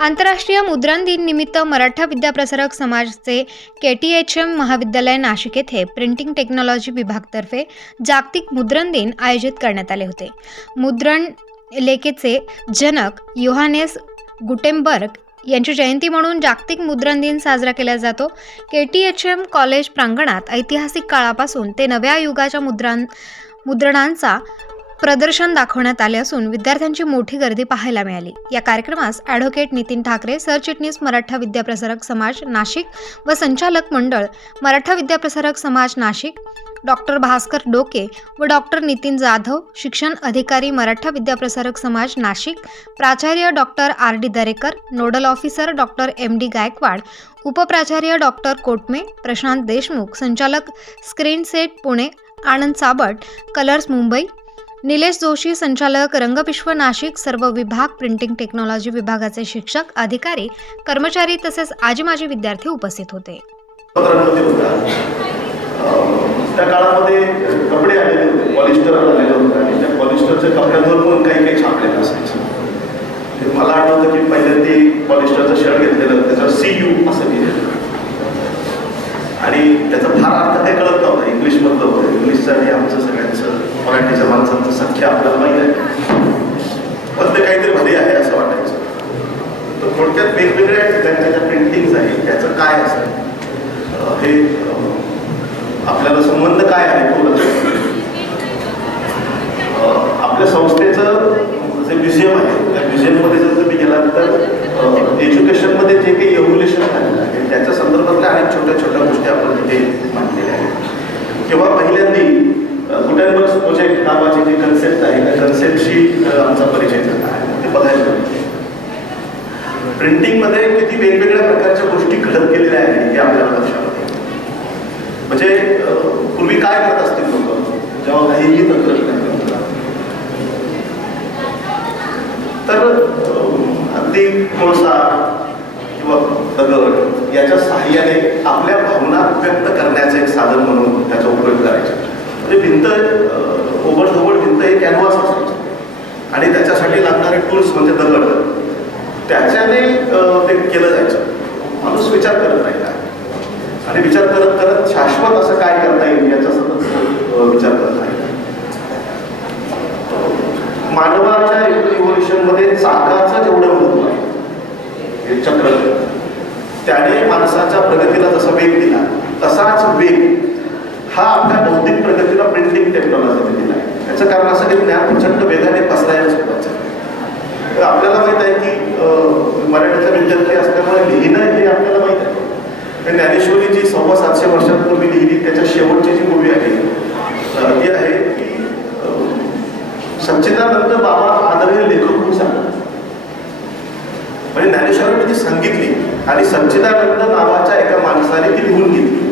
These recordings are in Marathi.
आंतरराष्ट्रीय मुद्रण दिन निमित्त मराठा विद्याप्रसारक समाजचे KTHM महाविद्यालय नाशिक येथे प्रिंटिंग टेक्नॉलॉजी विभागातर्फे जागतिक मुद्रण दिन आयोजित करण्यात आले होते. मुद्रण लेखेचे जनक योहानेस गुटेनबर्ग यांची जयंती म्हणून जागतिक मुद्रण दिन साजरा केला जातो. KTHM कॉलेज प्रांगणात ऐतिहासिक काळापासून ते नव्या युगाच्या मुद्रणांचा प्रदर्शन दाखवण्यात आले असून विद्यार्थ्यांची मोठी गर्दी पाहायला मिळाली. या कार्यक्रमास ॲडव्होकेट नितीन ठाकरे, सरचिटणीस मराठा विद्याप्रसारक समाज नाशिक व संचालक मंडळ मराठा विद्याप्रसारक समाज नाशिक, डॉक्टर भास्कर डोके व डॉक्टर नितीन जाधव, शिक्षण अधिकारी मराठा विद्याप्रसारक समाज नाशिक, प्राचार्य doctor RD Darekar, nodal officer doctor MD Gaikwad, उपप्राचार्य डॉक्टर कोटमे, प्रशांत देशमुख, संचालक screen set Pune, Anand Sabat, Colors Mumbai, Nilesh Joshi, संचालक रंगविश्व नाशिक, सर्व विभाग, प्रिंटिंग टेक्नॉलॉजी विभागाचे शिक्षक, अधिकारी, कर्मचारी तसेच आजी माजी विद्यार्थी उपस्थित होते. त्या काळामध्ये कपडे आलेले होते, पॉलिस्टर आलेलं होतं आणि त्या पॉलिस्टरच्या कपड्यांवर पण काही छापलेलं असायचं. मला आठवतं की पहिल्यांदा ते पॉलिस्टरचं शर्ट घेतलेलं, त्याच्यावर CU असं लिहिलेलं आणि त्याचा फार अर्थ काही कळत नव्हता. इंग्लिशमधलं होतं. इंग्लिशचं आणि आमचं सगळ्यांचं मराठीच्या माणसांचं सख्य आपल्याला माहीत आहे, पण ते काहीतरी भारी आहे असं वाटायचं. तर थोडक्यात वेगवेगळ्या ठिकाणच्या ज्या प्रिंटिंग्स आहेत त्याचं काय असतं हे आपल्याला संबंध काय आहे तो लक्षात. आपल्या संस्थेचं जे म्युझियम आहे त्या म्युझियममध्ये जर तुम्ही गेलात तर एज्युकेशनमध्ये जे काही एव्होल्युशन झालेलं आहे त्याच्या संदर्भातल्या अनेक छोट्या छोट्या गोष्टी आपण तिथे मांडलेल्या आहेत. किंवा पहिल्यांदी गुटेनबर्ग प्रोजेक्ट नावाची जी कन्सेप्ट आहे त्या कन्सेप्टशी आमचा परिचय झाला आहे. ते बघायला प्रिंटिंगमध्ये किती वेगवेगळ्या प्रकारच्या गोष्टी घडत गेलेल्या आहेत हे आपल्याला लक्षात येते. म्हणजे पूर्वी काय करत असतील लोक जेव्हा काहीही तंत्रज्ञान तर अगदी कोळसा किंवा दगड याच्या सहाय्याने आपल्या भावना व्यक्त करण्याचं एक साधन म्हणून त्याचा उपयोग करायचा. म्हणजे भिंत ओबडधोबड भिंत हे कॅनव्हास असायचं आणि त्याच्यासाठी लागणारे टूल्स म्हणजे दगड, त्याच्याने ते केलं जायचं. माणूस विचार करत राहिला आणि विचार करत करत शाश्वत असं काय करता येईल याचा सतत विचार करत राहिला. मानवाच्या इव्होल्युशनमध्ये चाकाचं जेवढं महत्व आहे हे चक्र, त्याने माणसाच्या प्रगतीला जसा वेग दिला तसाच वेग हा आपल्या बौद्धिक प्रगतीला प्रिंटिंग टेक्नॉलॉजीने दिला आहे. याचं कारण असं की ज्ञान प्रचंड वेगाने पसरायला सुरुवात झाली. आपल्याला माहित आहे की मराठीचा विद्यार्थी असल्यामुळे लिहिणं हे आपल्याला माहित आहे. ज्ञानेश्वरी जी 750 वर्षांपूर्वी लिहिली त्याच्या शेवटची जी मूवी आहे ती आहे की सच्चिदानंद बाबा आदरणीय लेखक म्हणून सांगतात. म्हणजे ज्ञानेश्वरी ती सांगितली आणि सच्चिदानंद नावाच्या एका माणसाने ती लिहून घेतली.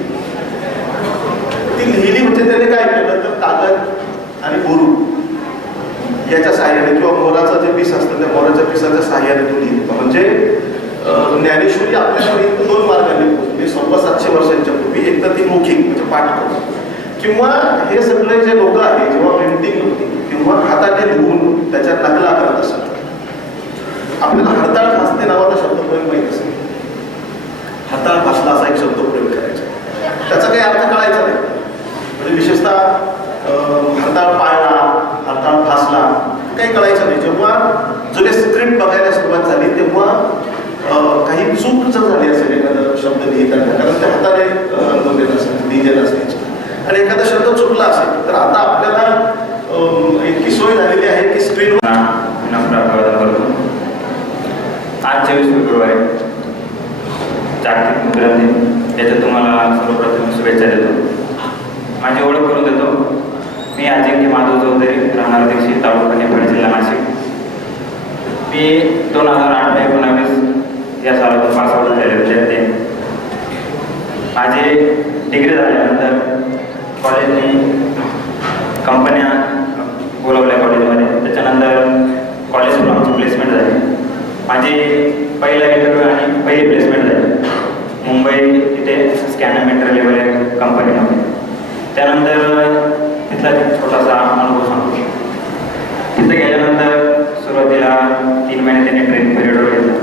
ती लिहिली म्हणजे त्याने काय केलं तर कागद आणि बोरू याच्या सहाय्याने किंवा मोराचं जे पीस असतं त्या मोराच्या पिसाच्या सहाय्याने तो लिहितो. म्हणजे ज्ञानेश्वरी आपल्याकडे दोन मार्गाने पोहोचली 750 वर्षांच्या पूर्वी. एक तर ती मौखिक म्हणजे पाठ करून, किंवा हे सगळे जे लोक आहेत जेव्हा प्रिंटिंग होती किंवा हाताने लिहून त्याच्या नकला करत असतात. आपल्याला हरताळ फासणे नावाचा शब्दप्रयोग माहित असेल. हरताळ फासला असा एक शब्दप्रयोग करायचा, त्याचा काही अर्थ कळायचा नाही. म्हणजे विशेषतः हरताळ पाळला, हरताळ फासला काही कळायचं नाही. जेव्हा जुने स्क्रिप्ट बघायला सुरुवात झाली तेव्हा काही चूक जर झाली असेल एखादा शब्द लिहिताना, कारण ते हाताने रंगवलेलं असेल, लिहिलेलं असायचं आणि एखादा शब्द चुकला असेल तर आता आपल्याला इतकी सोय झालेली आहे की स्क्रीन करतो. आज 24 फेब्रुवारी जागतिक मुद्रण दिन, याच्यात तुम्हाला सर्वप्रथम शुभेच्छा देतो. माझी ओळख करून देतो. मी अजिंक्य माधव चौधरी, राहणार दीक्षित, तालुका निफाड, जिल्हा नाशिक. मी 2008-19 या सालातून पास आउट झालेले विद्यार्थी. माझी डिग्री झाल्यानंतर कॉलेजने कंपन्या बोलवल्या कॉलेजमध्ये. त्याच्यानंतर कॉलेजकडून आमची प्लेसमेंट झाली. माझी पहिला इंटरव्ह्यू आणि पहिली प्लेसमेंट झाली मुंबई इथे स्कॅनमेंटर लेवल कंपनीमध्ये. त्यानंतर तिथला छोटासा अनुभव सांगतो. तिथे गेल्यानंतर सुरुवातीला 3 महिने त्यांनी ट्रेनिंग पिरियडवर घेतला.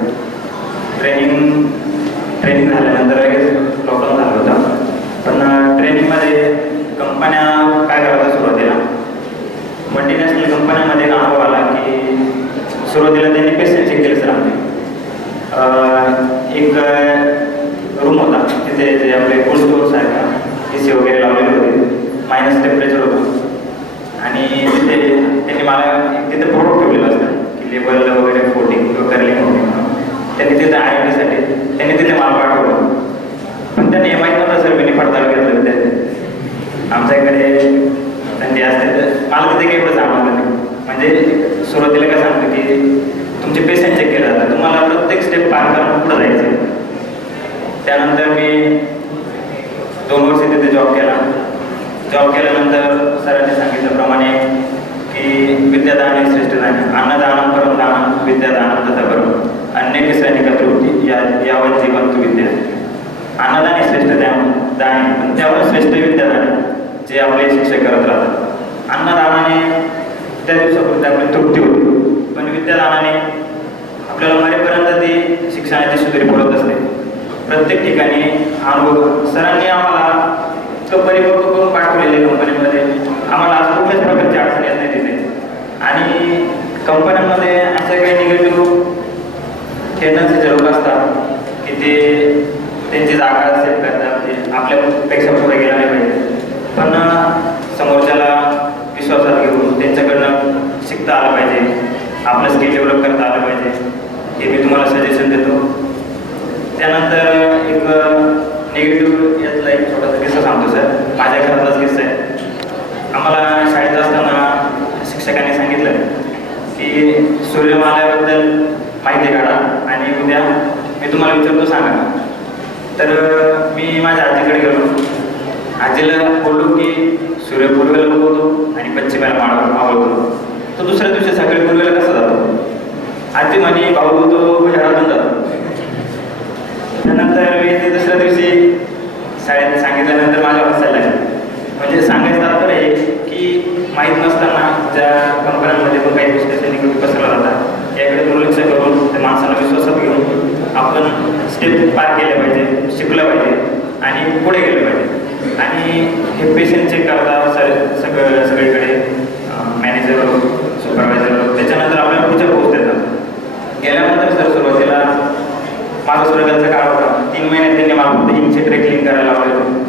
ट्रेनिंग झाल्यानंतर लगेच लॉकडाऊन झालं होतं. पण ट्रेनिंगमध्ये कंपन्या काय करायला सुरुवातीला मल्टीनॅशनल कंपन्यांमध्ये एक अनुभव आला की सुरुवातीला त्यांनी पेशंट चेक केले सर आमचे. एक रूम होता तिथे जे आपले कोल्ड स्टोअर्स आहेत ना AC वगैरे लावलेले होते, मायनस टेम्परेचर होतं आणि तिथे त्यांनी मला तिथे प्रोडक्ट ठेवलेलं असतं की लेबल वगैरे फोल्डिंग किंवा करलिंग होते म्हणून त्यांनी तिथे IRDसाठी त्यांनी तिथे मला पाठवलं. पण त्यांनी माहीत नव्हतं सर मी पडताळ घेतलं विद्यार्थी आमच्याकडे त्यांनी असते तर मला तिथे काही एवढं जाणवलं नाही. म्हणजे सुरुवातीला काय सांगतो की तुमचे पेशंट चेक केले जातात, तुम्हाला प्रत्येक स्टेप पार करून पुढं जायचं. त्यानंतर मी 2 वर्ष तिथे जॉब केल्यानंतर सरांनी सांगितल्याप्रमाणे की विद्यादान हे श्रेष्ठ दान, अन्नदानम परम दानम विद्यादानम तथा परम अन्य सैनिक होती यावत जीवन तू विद्या. अन्नदान हे श्रेष्ठ दान आहे, पण त्यावर श्रेष्ठ विद्यादान जे आपले शिक्षक करत राहतात. अन्नदानाने त्या दिवसापर्यंत आपली तृप्ती होती, पण विद्यादानाने आपल्याला मरेपर्यंत ती शिक्षणाची सुधारी बोलत असते. प्रत्येक ठिकाणी अनुभव सरांनी आम्हाला परिपक्व करून पाठवलेले कंपन्यांमध्ये आम्हाला आज कुठल्याच प्रकारची अडचण येत नाही तिथे. आणि कंपन्यांमध्ये असे काही निगेटिव्ह टेंडन्सीचे लोक असतात की ते त्यांची जागा सेट करतात, ते आपल्यापेक्षा पुढे गेला नाही पाहिजे. पण समोरच्याला विश्वासात घेऊन त्यांच्याकडनं शिकता आलं पाहिजे, आपलं स्किल डेव्हलप करता आलं पाहिजे, हे मी तुम्हाला सजेशन देतो. त्यानंतर एक निगेटिव्ह यातला एक छोटासा किस्सा सांगतो सर. माझ्या घरातलाच किस्सा आहे. आम्हाला शाळेत असताना शिक्षकांनी सांगितलं की सूर्यमाल्याबद्दल माहिती काढा आणि उद्या मी तुम्हाला विचारतो सांगा. तर मी माझ्या आजीकडे गेलो, आजीला बोललो की सूर्य पूर्वेला बघतो आणि पश्चिमेला मावळतो, तो दुसऱ्या दिवशी सकाळी पूर्वेला कसा जातो. आजी म्हणे भाऊ तो शहरातून जातो. त्यानंतर मी ते दुसऱ्या दिवशी शाळेत सांगितल्यानंतर माझ्या हसायला लागले. म्हणजे सांगायचं तात्पर्य आहे की माहीत नसताना ज्या कंपन्यांमध्ये पण काही गोष्टी निगेटिव्ह पसरला जातात याकडे दुर्लक्ष करून त्या माणसाला विश्वासात घेऊन आपण स्टेप पार केले पाहिजे, शिकलं पाहिजे आणि पुढे गेलं पाहिजे. आणि हे पेशंट चेक करता सगळीकडे मॅनेजर सुपरवायझर त्याच्यानंतर आपल्याला पुढच्या पोस्ट देतात. गेल्यानंतर सर सुरुवातीला माझा सुरुवातीचा काळ होता, 3 महिन्यात त्यांनी मला फक्त इंचे ट्रेकिंग करायला लावलं.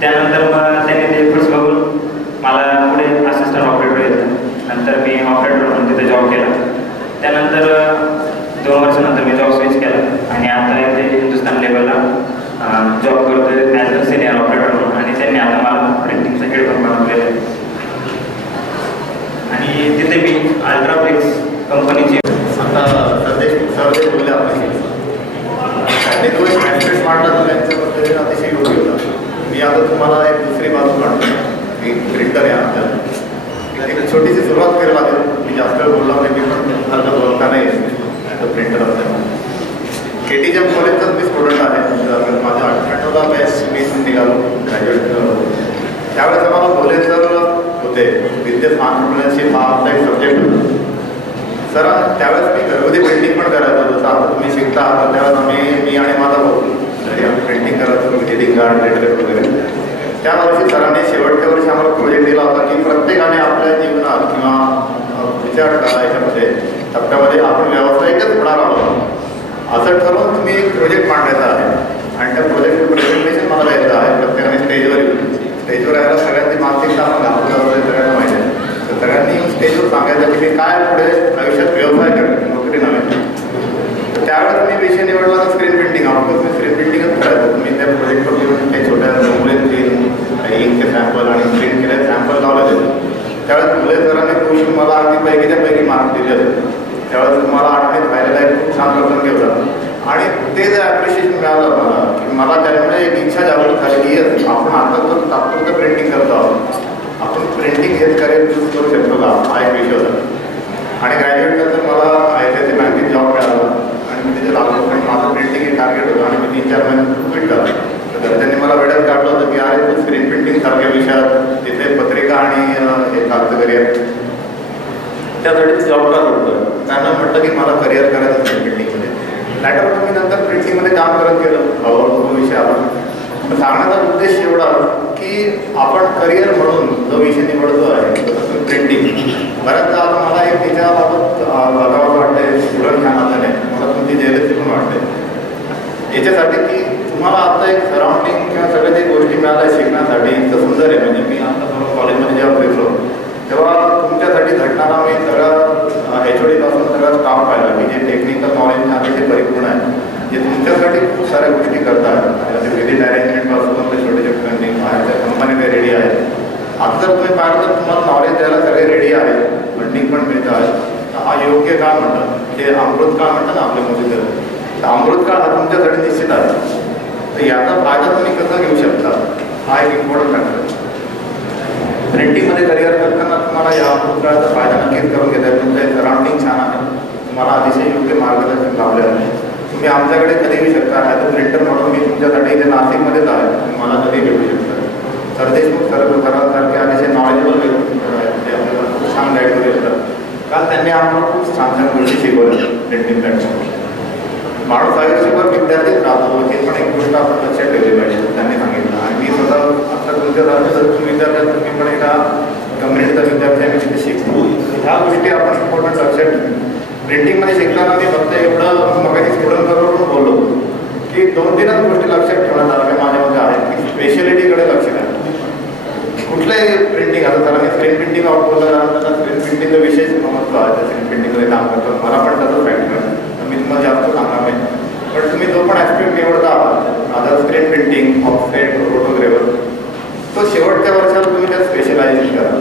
त्यानंतर मग त्यांनी ते फर्स्ट बघून मला पुढे असिस्टंट ऑपरेटर येतं. नंतर मी ऑपरेटर म्हणून तिथे जॉब केला. त्यानंतर 2 वर्षानंतर मी जॉब स्विच केला आणि आता इथे हिंदुस्थान लेवलला जॉब करतोय ॲज अ सिनियर ऑपरेटर म्हणून. आणि त्यांनी आता मला प्रिंटिंगचं हेड पण बनवलेलं आहे. आणि तिथे मी अल्ट्राफ्लिक्स कंपनीची आता सर बोलले आपल्याशी त्यांनी तो एक मॅट्रिक्स मांडला तर त्यांच्या पद्धतीने अतिशय योग्य होता. मी आता तुम्हाला एक दुसरी बाजू काढतो. एक प्रिंटर आहे आमच्या, एक छोटीशी सुरुवात करायला लागेल. मी जास्त वेळ बोलला नाही, मी पण फारसा बोलता नाही तर प्रिंटर असल्यामुळे. KTGM कॉलेजचाच मी स्टुडंट आहे. माझा 18वा बॅच मी निघालो ग्रॅज्युएट. त्यावेळेस आम्हाला बोले सर होते, बिझनेस एंटरप्रेन्योरशिप हा आपला एक सब्जेक्ट होता. सर त्यावेळेस मी घरगुती प्रिंटिंग पण करायचो. जसं आता तुम्ही शिकता आहात त्यावेळेस मी आणि माझा भाऊ घरी आम्ही प्रिंटिंग करायचो, विजिटिंग कार्ड, लेटर वगैरे. त्या वर्षी सरांनी शेवटच्या वर्षी आम्हाला प्रोजेक्ट दिला होता की प्रत्येकाने आपल्या जीवनात किंवा पुढच्या याच्यामध्ये टप्प्यामध्ये आपण व्यावसायिकच होणार आहोत असं ठरवून तुम्ही एक प्रोजेक्ट मांडायचा आहे. आणि त्या प्रोजेक्टचं प्रेझेंटेशन मला द्यायचं आहे. प्रत्येकाने स्टेजवर यायला सगळ्यांची मानसिकता आपण घालून जातो सगळ्यांना माहिती आहे. तर सगळ्यांनी स्टेजवर सांगायचं की मी काय पुढे आयुष्यात व्यवसाय करेन, नोकरी नव्हे. तर त्यावेळेस मी विषय निवडला तर स्क्रीन प्रिंटिंग. ऑफकोर्स मी स्क्रीन प्रिंटिंगच करायचं. मी त्या प्रोजेक्टवर घेऊन काही छोट्या मुलींचे काही इंकचे सॅम्पल आणि प्रिंट केले सॅम्पल लावले. त्यावेळेस मुले सरांनी खुश मला अगदी पैकीच्या पैकी मार्क्स दिले होते. त्यावेळेस मला आठवणीत राहिलेला एक खूप छान प्रसंग होता. आणि ते जे ॲप्रिशिएशन मिळालं मला की मला त्यामुळे एक इच्छा जागृत झाली की येस आपण आता तर तात्पुरतं प्रिंटिंग करतो आहोत, आपण प्रिंटिंग हेच करेल चूज करू शकतो का, हा एक विषय होता. आणि ग्रॅज्युएट नंतर मला ICICI बँकेत जॉब मिळाला आणि मी तिथे लागलो. पण माझं प्रिंटिंग हे टार्गेट होतं आणि मी 3-4 महिन्यात क्विट झालो. तर घरच्यांनी मला वेळात काढलं होतं की अरे तू स्क्रीन प्रिंटिंग सारख्या विषयात तिथे पत्रिका आणि हे चालतं करिअर त्यासाठी जॉब का करतो. त्यांना म्हटलं की मला करिअर करायचं स्क्रीन प्रिंटिंगमध्ये. लॅटरवर मी नंतर प्रिंटिंगमध्ये काम करत गेलो, हळूहळू तो विषय आला. पण सांगण्याचा उद्देश एवढा की आपण करिअर म्हणून जो विषय निवडतो आहे तसं प्रिंटिंग, बऱ्याचदा आता मला एक त्याच्याबाबत वातावरण वाटतंय, स्टुडंट छान आलं नाही, मला तुमची जेलसी पण वाटते याच्यासाठी की तुम्हाला आता एक सराउंडिंग किंवा सगळ्या जे गोष्टी मिळाल्या शिकण्यासाठी इतकं सुंदर आहे. म्हणजे मी आता समोर कॉलेजमध्ये जेव्हा फिरलो तेव्हा तुमच्यासाठी झटणारा मी सगळं HOD पासून सगळा स्टाफ पाहिला की जे टेक्निकल नॉलेज आहे ते परिपूर्ण आहे, जे तुमच्यासाठी खूप साऱ्या गोष्टी करतात. विजिट अरेंजमेंटपासून ते छोटे छोटे पेंटिंग बाहेरच्या कंपन्या रेडी आहेत. आता जर तुम्ही पाहिलं तर तुम्हाला नॉलेज द्यायला सगळे रेडी आहे, फंडिंग पण मिळतं आहे. हा योग्य काळ म्हणतात, जे अमृत काळ म्हणतात ना आपल्या मोदी तर अमृत काळ हा तुमच्यासाठी निश्चित आहे. तर याचा फायदा तुम्ही कसा घेऊ शकता हा एक इम्पॉर्टंट फॅक्टर आहे. प्रिंटिंगमध्ये करिअर करताना तुम्हाला या अमृत काळाचा फायदा नक्कीच करून घेता येईल. तुमचं सराउंडिंग छान आहे, तुम्हाला अतिशय योग्य मार्गदर्शन लावले आहे. तुम्ही आमच्याकडे कधी येऊ शकता. ॲज अ प्रिंटर म्हणून मी तुमच्यासाठी इथे नाशिकमध्येच आहे, तुम्ही मला कधी भेटू शकता. सरदेशमुख सरांसारखे अतिशय नॉलेजेबल व्यक्ती जे आपल्याला खूप छान गाईड करू शकतात. काल त्यांनी आम्हाला खूप छान छान गोष्टी शिकवल्या प्रिंटिंग प्लॅटफॉर्म. माणूस आयुष्यभर विद्यार्थीच राहतो हे पण एक गोष्ट आपण लक्षात ठेवली पाहिजे, त्यांनी सांगितलं. आणि मी स्वतः आता तुमच्यासारखं जर तुम्ही विद्यार्थी असाल, मी पण एका कम्युनिटीचा विद्यार्थी आहे, मी तिथे शिकतो. ह्या गोष्टी आपण इम्पॉर्टंट लक्षात ठेवू. प्रिंटिंगमध्ये शिकताना मी फक्त एवढं मगाशी स्टुडंटबरोबर बोललो की 2-3च गोष्टी लक्षात ठेवण्यासारख्या माझ्यामध्ये आहेत की स्पेशलिटीकडे लक्ष द्या. कुठलंही प्रिंटिंग आता त्याला मी स्क्रीन प्रिंटिंग आउटपुटला जाणं स्क्रीन प्रिंटिंगचा विशेष महत्त्व आहे. त्या स्क्रीन प्रिंटिंगमध्ये काम करतो, मला पण त्याचं फॅक्टर आहे, मी तुम्हाला जास्त सांगणार नाही. पण तुम्ही जो पण ॲस्पेक्ट निवडता आता स्क्रीन प्रिंटिंग, ऑफसेट, फोटोग्राफर, तो शेवटच्या वर्षाला तुम्ही त्यात स्पेशलायझेशन करा,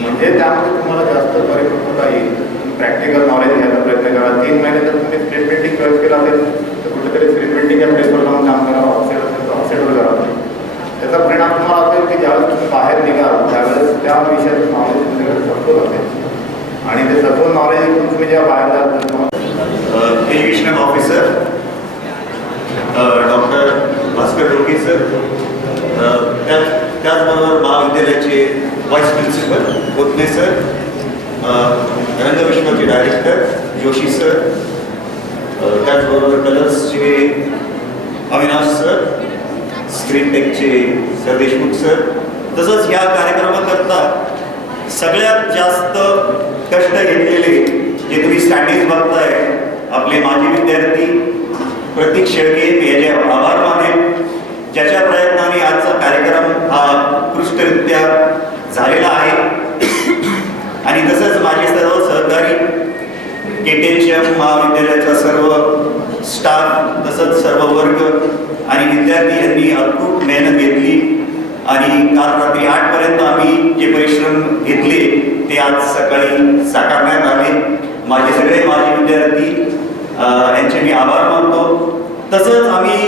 म्हणजे त्यामध्ये तुम्हाला जास्त परिपूर्णता येईल. प्रॅक्टिकल नॉलेज घ्यायचा प्रयत्न करा. 3 महिने जर तुम्ही स्क्रीन प्रिंटिंग चॉईस केला असेल तर कुठेतरी स्क्रीन प्रिंटिंगच्या प्लेसवर जाऊन काम करा. ऑफसेट असेल तर ऑफसेटवर करा. त्याचा परिणाम तुम्हाला असेल की ज्यावेळेस तुम्ही बाहेर निघाल त्यावेळेस त्या विषयाचं नॉलेज तुमच्याकडे सखोल असेल आणि ते सखोल नॉलेज तुम्ही जेव्हा बाहेर जाल एज्युकेशनल ऑफिसर डॉक्टर भास्कर डोके सर, त्याचबरोबर महाविद्यालयाचे व्हाईस प्रिन्सिपल कोथमे सर, रंगविश्वाचे डायरेक्टर जोशी सर, त्याचबरोबर कलर्सचे अविनाश सर, स्क्रीन टेकचे सरदेशमुख सर, तसंच या कार्यक्रमाकरता सगळ्यात जास्त कष्ट घेतलेले जे तुम्ही स्टँडीज बघताय आपले माजी विद्यार्थी प्रतीक शेळके, मी याचे आभार मानेन, ज्याच्या प्रयत्नाने आजचा कार्यक्रम हा उत्कृष्टरित्या झालेला आहे. आणि तसंच माझे सर्व सहकारी KTHM महाविद्यालयाचा सर्व स्टाफ तसंच सर्व वर्ग आणि विद्यार्थी यांनी अद्भुत मेहनत घेतली आणि काल रात्री 8पर्यंत आम्ही जे परिश्रम घेतले ते आज सकाळी साकारण्यात आले. माझे सगळे माजी विद्यार्थी यांचे मी आभार मानतो. तसंच आम्ही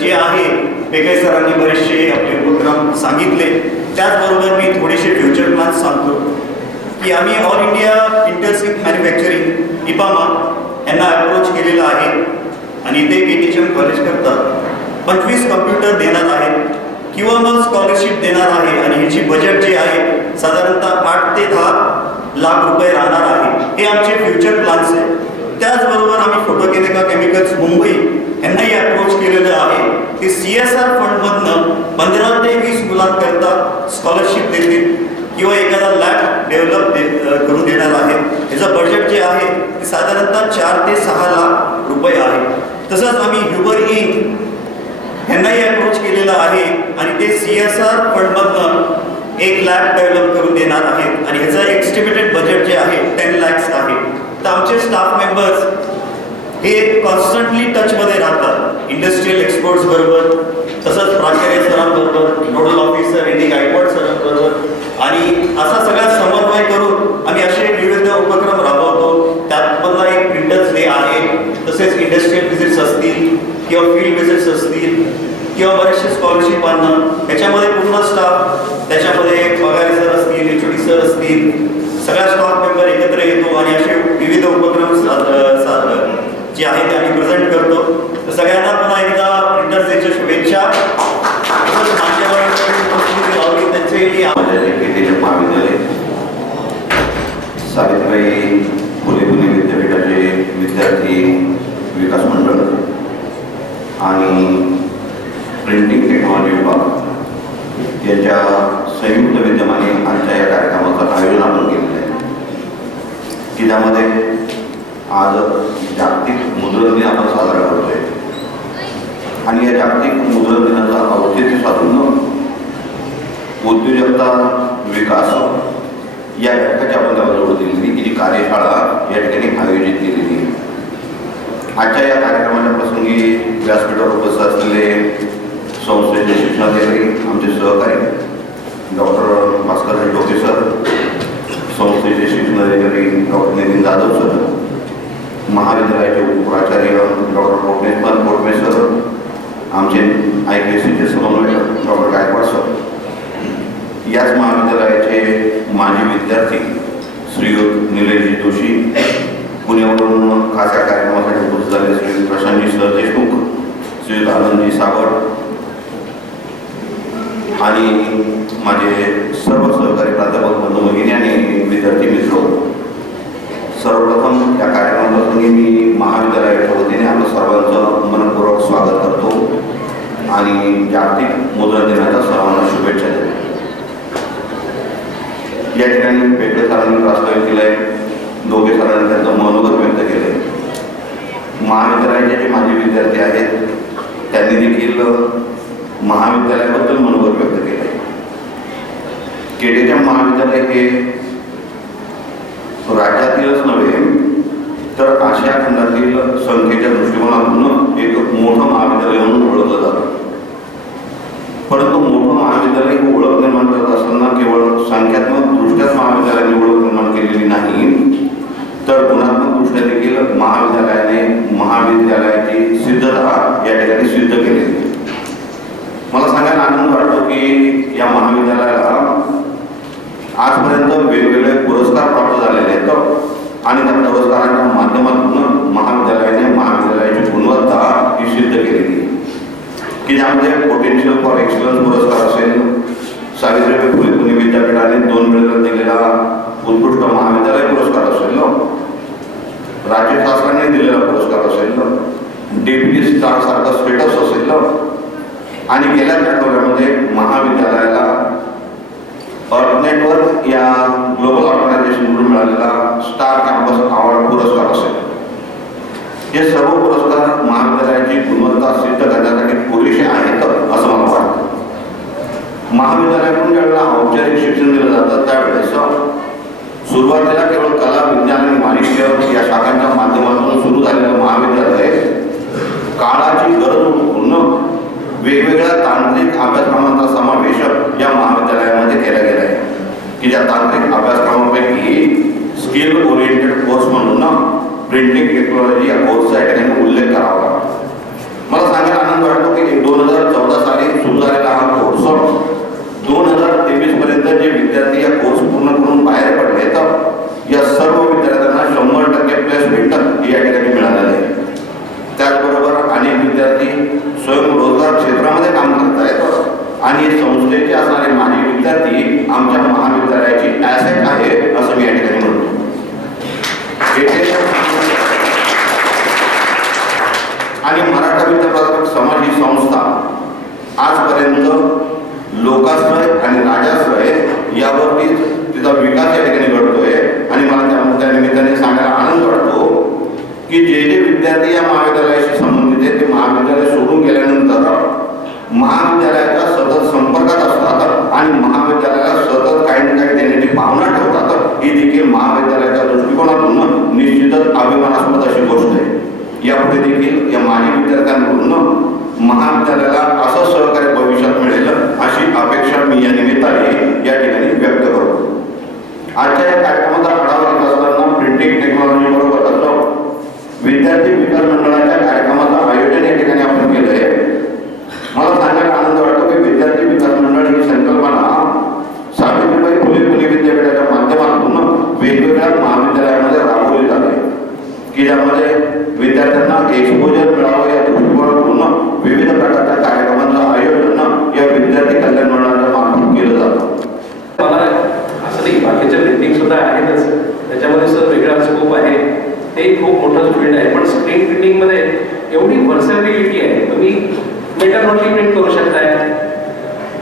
जे आहे पेकाई सरांनी बरेचसे आपले उपक्रम सांगितले, त्याचबरोबर मी थोडेसे फ्युचर प्लॅन्स सांगतो की आम्ही ऑल इंडिया इंटरसिप मॅन्युफॅक्चरिंग IPAMA यांना अप्रोच केलेला आहे आणि ते KTHM कॉलेज करता 25 कम्प्युटर देणार आहेत किंवा मग स्कॉलरशिप देणार आहे आणि ह्याची बजेट जे आहे साधारणतः 8 ते 10 लाख रुपये राहणार आहे. हे आमचे फ्युचर प्लॅन्स आहे. त्याचबरोबर आम्ही फोटोकेमिका केमिकल्स मुंबई यांनाही अप्रोच केलेलं आहे की CSR फंडमधनं 15 ते 20 मुलांकरता स्कॉलरशिप देतील किंवा एखादा लॅब डेव्हलप करून देणार आहे. याचं बजेट जे आहे ते साधारणतः 4 ते 6 लाख रुपये आहे. तसंच आम्ही ह्युबर इंक यांनाही अप्रोच केलेलं आहे आणि ते CSR फंडमधनं एक लॅब डेव्हलप करून देणार आहेत आणि ह्याचं एस्टिमेटेड बजेट जे आहे 10 lakhs आहे. तर आमचे स्टाफ मेंबर्स हे कॉन्स्टंटली टचमध्ये राहतात इंडस्ट्रियल एक्सपर्ट्स बरोबर, तसंच प्राचार्य सरांबरोबर, नोडल ऑफिसर एडी गायकवाड सरांबरोबर आणि असा सगळा समन्वय करून आम्ही असे विविध उपक्रम राबवतो. त्यातमधला एक प्रिंटर्स डे आहे, तसेच इंडस्ट्रियल व्हिजिट्स असतील किंवा फील्ड व्हिजिट्स असतील किंवा बरेचसे स्कॉलरशिप आणणं, त्याच्यामध्ये पूर्ण स्टाफ, त्याच्यामध्ये पगारी सर असतील, HOD सर असतील, सगळ्या स्टाफ मेंबर एकत्र येतो आणि असे विविध उपक्रम जे आहे ते आम्ही प्रेझेंट करतो. तर सगळ्यांना पुन्हा एकदा प्रिंटर्स डेच्या शुभेच्छा. KTHM महाविद्यालय, सावित्रीबाई फुले पुणे विद्यापीठाचे विद्यार्थी विकास मंडळ, आणि प्रिंटिंग टेक्नॉलॉजी विभाग यांच्या संयुक्त विद्यमाने आजच्या या कार्यक्रमाचं आयोजन आपण केलेलं आहे की ज्यामध्ये आज जागतिक मुद्रण दिन आपण साजरा करतोय आणि या जागतिक मुद्रण दिनाचं औचित्य साधून उद्योजकता विकास या घटकाची आपण त्याला जोड दिलेली की जी कार्यशाळा या ठिकाणी आयोजित केलेली आहे. आजच्या या कार्यक्रमाच्या प्रसंगी व्यासपीठावर उपस्थित असलेले संस्थेचे शिक्षणाधिकारी आमचे सहकारी डॉक्टर भास्कर डोके सर, संस्थेचे शिक्षणाधिकारी डॉक्टर नितीन जाधव सर, महाविद्यालयाचे उपप्राचार्य डॉक्टर कोटमे सर, आमचे IPSCचे समन्वयक डॉक्टर गायकवाड सर, याच महाविद्यालयाचे माजी विद्यार्थी श्रीयुत निलेशजी जोशी, पुण्यावरून खास या कार्यक्रमासाठी उपस्थित झाले श्रीयुत प्रशांतजी सर देशमुख, श्रीयुत आनंदजी सावड आणि माझे सर्व सहकारी प्राध्यापक बंधू भगिनी आणि विद्यार्थी मित्र, सर्वप्रथम या कार्यक्रमाप्रसंगी मी महाविद्यालयाच्या वतीने आपल्या सर्वांचं मनपूर्वक स्वागत करतो आणि जागतिक मुद्रण दिनाच्या सर्वांना शुभेच्छा देतो. या ठिकाणी पेटले सरांनी प्रास्ताविक केलं आहे, दोघे सरांनी त्यांचं मनोगत व्यक्त केलं आहे. महाविद्यालयाचे जे माजी विद्यार्थी आहेत त्यांनी देखील महाविद्यालयाबद्दल मनोगत व्यक्त केलं आहे. केटीएचएम महाविद्यालय हे राज्यातीलच नव्हे तर आशिया खंडातील संख्येच्या दृष्टिकोनातून एक मोठं महाविद्यालय म्हणून ओळखलं जातं. परंतु मोठं महाविद्यालय ही ओळख निर्माण करत असताना केवळ संख्यात्मक दृष्ट्याच महाविद्यालयाने ओळख निर्माण केलेली नाही, तर गुणात्मक दृष्ट्या देखील महाविद्यालयाने महाविद्यालयाची सिद्धता या ठिकाणी सिद्ध केली. मला सांगायला आनंद वाटतो की या महाविद्यालयाला आजपर्यंत वेगवेगळे पुरस्कार प्राप्त झालेले आहेत आणि त्या पुरस्कारांच्या माध्यमातून महाविद्यालयाने महाविद्यालयाची गुणवत्ता ही सिद्ध केलेली की ज्यामध्ये पोटेन्शियल फॉर एक्सलन्स पुरस्कार असेल, सावित्रीबाई फुले पुणे विद्यापीठाने 2 वेळेला दिलेला उत्कृष्ट महाविद्यालय पुरस्कार असेल, राज्यशासनाने दिलेला पुरस्कार असेल, डेप्युटी स्टार सारखा स्टेटस असेल आणि गेल्या आठवड्यामध्ये महाविद्यालयाला नेटवर्क या ग्लोबल ऑर्गनायझेशनकडून मिळालेला स्टार कॅम्पस अवॉर्ड पुरस्कार असेल. हे सर्व पुरस्कार महाविद्यालयाची गुणवत्ता सिद्ध करण्यासाठी पुरेसे आहेत असं मला वाटतं. महाविद्यालयाकडून ज्यावेळेला औपचारिक शिक्षण दिलं जातं त्यावेळेस सुरुवातीला केवळ कला, विज्ञान आणि वाणिज्य या शाखांच्या माध्यमातून सुरू झालेलं महाविद्यालय काळाची गरज ओळखून वेगवेगळ्या तांत्रिक अभ्यासक्रमांचा समावेश या महाविद्यालयामध्ये केला गेला आहे की ज्या तांत्रिक अभ्यासक्रमापैकी स्किल ओरिएंटेड कोर्स म्हणून प्रिंटिंग टेक्नॉलॉजी या कोर्सचा या ठिकाणी उल्लेख करावा. मला सांगायला आनंद वाटतो की 2014 साली सुरू झालेला हा कोर्स 2023 पर्यंत जे विद्यार्थी या कोर्स पूर्ण करून बाहेर पडले तर या सर्व विद्यार्थ्यांना 100% प्लेसमेंट या ठिकाणी मिळालेलं आहे. त्याचबरोबर अनेक विद्यार्थी स्वयंरोजगार क्षेत्रामध्ये काम करत आहेत आणि संस्थेचे असणारे माजी विद्यार्थी आमच्या महाविद्यालयाची ॲसेट आहे असं मी या ठिकाणी म्हणतो. आणि मराठा विद्यापीठ समाज ही संस्था आजपर्यंत लोकाश्रय आणि राजाश्रय यावरतीच तिचा विकास या ठिकाणी घडतोय आणि मला त्या निमित्ताने सांगायला आनंद वाटतो की जे विद्यार्थी या महाविद्यालयाशी संबंधित आहेत ते महाविद्यालय सोडून गेल्यानंतर महाविद्यालयाच्या सतत संपर्कात असतात आणि महाविद्यालयाला सतत काही ना काही देण्याची भावना ठेवतात. ही देखील महाविद्यालयाच्या दृष्टिकोनातून निश्चितच अभिमानास्पद अशी गोष्ट आहे. यापुढे देखील या माजी विद्यार्थ्यांकडून महाविद्यालयाला असं सहकार्य भविष्यात मिळेल अशी अपेक्षा मी या निमित्ताने या ठिकाणी व्यक्त करतो. आजच्या या कार्यक्रमाचा आढावा घेत असताना प्रिंटिंग टेक्नॉलॉजी बरोबर विद्यार्थी विकास मंडळाच्या कार्यक्रमाचं आयोजन या ठिकाणी आपण केलं आहे. मला सांगायला आनंद वाटतो की विद्यार्थी विकास मंडळ ही संकल्पना सावित्रीबाई फुले पुणे विद्यापीठाच्या माध्यमातून वेगवेगळ्या महाविद्यालयामध्ये राबवली जाते की ज्यामध्ये विद्यार्थ्यांना एक्सपोजर मिळावं या दृष्टिकोनातून विविध प्रकारच्या कार्यक्रमांचं आयोजन या विद्यार्थी कल्याण मंडळाच्या मार्फत केलं जातं. मला असं नाही, बाकीच्या प्रिंटिंग सुद्धा आहेतच, त्याच्यामध्ये सुद्धा वेगळा स्कोप आहे, ते खूप मोठं फील्ड आहे. पण स्क्रीन प्रिंटिंगमध्ये एवढी व्हर्सॅटिलिटी आहे. तुम्ही मेटलवरती प्रिंट करू शकताय,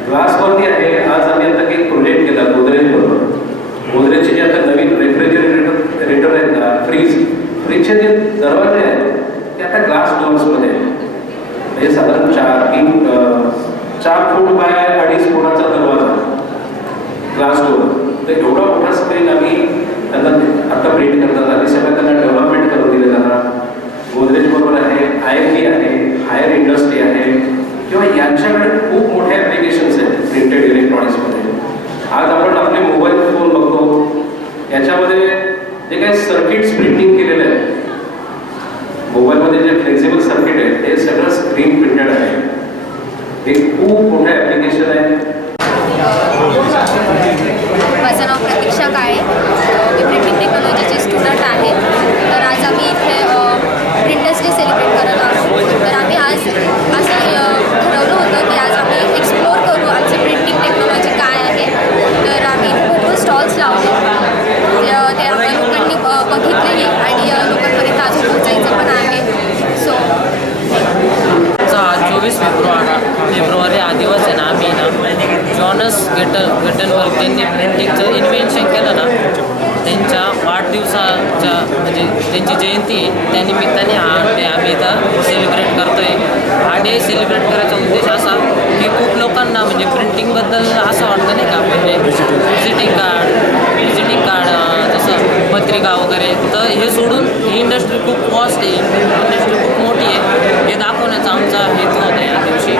ग्लासवरती आहे. आज आम्ही आता एक प्रोजेक्ट केला गोदरेजबरोबर. गोदरेजचे जे आता नवीन रेफ्रिजरेटर आहेत ना, फ्रीजचे जे दरवाजे आहेत ते आता ग्लास डोअर्समध्ये आहेत. म्हणजे साधारण 4 फूट बाय 2.5 फुटाचा दरवाजा ग्लास डोअर. तर एवढा मोठा स्क्रीन आम्ही त्यांना आता प्रिंट करतात आणि सगळं त्यांना डेव्हलपमेंट करून दिले. त्यांना गोदरेज बरोबर आहे, IFB आहे, हायर इंडस्ट्री आहे किंवा यांच्याकडे खूप मोठे ॲप्लिकेशन्स आहेत प्रिंटेड इलेक्ट्रॉनिक्समध्ये. आज आपण आपले मोबाईल फोन बघतो, याच्यामध्ये जे काही सर्किट्स प्रिंटिंग केलेले आहे, मोबाईलमध्ये जे फ्लेक्झिबल सर्किट आहे ते सगळं स्क्रीन प्रिंटेड आहे. हे खूप मोठं ॲप्लिकेशन आहे. माझं नाव प्रतीक्षा काळे, मी प्रिंटिंग टेक्नॉलॉजीची स्टुडंट आहे. तर आज आम्ही इथे प्रिंटर्स डे सेलिब्रेट करत आहोत. तर आम्ही आज असं ठरवलं होतं की आज आम्ही एक्सप्लोअर करू आमची प्रिंटिंग टेक्नॉलॉजी काय आहे. तर आम्ही भरपूर स्टॉल्स लावले, ते आपल्या लोकांनी बघितलेली आणि लोकांपर्यंत अजून पोहोचायचं पण आहे. सो 24 फेब्रुवारी हा दिवस आहे ना, आम्ही ना जॉनस गटनबर्ग त्यांनी प्रिंटिंगचं इन्व्हेन्शन केलं ना, त्यांच्या वाढदिवसाच्या म्हणजे त्यांची जयंती आहे, त्यानिमित्ताने हा डे आम्ही इथं सेलिब्रेट करतो आहे. हा डे सेलिब्रेट करायचा उद्देश असा की खूप लोकांना म्हणजे प्रिंटिंगबद्दल असं वाटतं नाही का, म्हणजे विजिटिंग कार्ड जसं पत्रिका वगैरे, तर हे सोडून ही इंडस्ट्री खूप कॉस्ट आहे, इंडस्ट्री खूप मोठी आहे, हे दाखवण्याचा आमचा हेतू होता या दिवशी.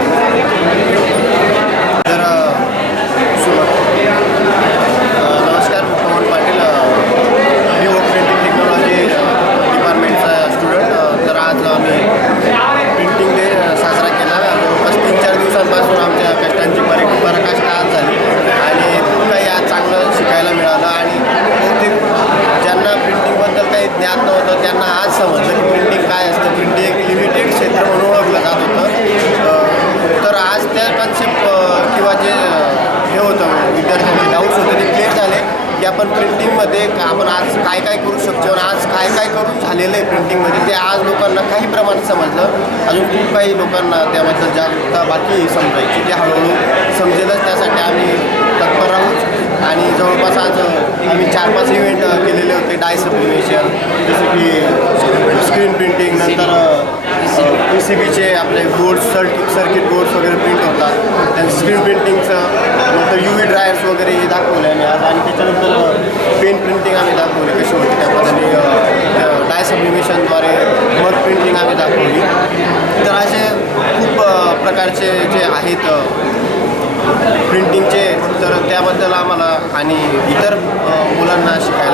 नमस्कार, मी पवन पाटील, मी प्रिंटिंग टेक्नॉलॉजी डिपार्टमेंटचा स्टुडंट. तर आज आम्ही प्रिंटिंग डे साजरा केला. जवळपास 3-4 दिवसांपासून आमच्या कष्टांची पराकाष्ठा आज झाली आणि खूप काही आज चांगलं शिकायला मिळालं. आणि बहुतेक ज्यांना प्रिंटिंगबद्दल काही ज्ञान नव्हतं त्यांना आज समजलं की प्रिंटिंग काय असतं. प्रिंटिंग एक लिमिटेड क्षेत्र म्हणून ओळखलं जात होतं. तर आज त्या कन्सेप्ट किंवा जे हे होतं विद्यार्थ्यांचे डाऊट्स होते ते क्लिअर झाले की आपण प्रिंटिंगमध्ये आपण आज काय काय करू शकतो आणि आज काय काय करून झालेलं आहे प्रिंटिंगमध्ये, ते आज लोकांना काही प्रमाणात समजलं. अजून खूप काही लोकांना त्याबद्दल जागरूकता बाकी समजायची, ते हळूहळू समजेलच. त्यासाठी आम्ही तत्पर आहोत आणि जवळपास आज आम्ही 4-5 इव्हेंट केलेले होते. डाय सब्लिमेशन, जसं की स्क्रीन प्रिंटिंग, नंतर PCBचे आपले बोर्ड्स, सर्किट बोर्ड्स वगैरे प्रिंट होतात, त्यांचं स्क्रीन प्रिंटिंगचं, नंतर UV ड्रायर्स वगैरे हे दाखवले आम्ही आज. आणि त्याच्यानंतर पेन प्रिंटिंग आम्ही दाखवली कशी होती त्या पद्धतीने, डाय सब्लिमेशनद्वारे मग प्रिंटिंग आम्ही दाखवली. तर असे खूप प्रकारचे जे आहेत प्रिंटिंगचे, तर त्याबद्दल आम्हाला आणि इतर मुलांना शिकायला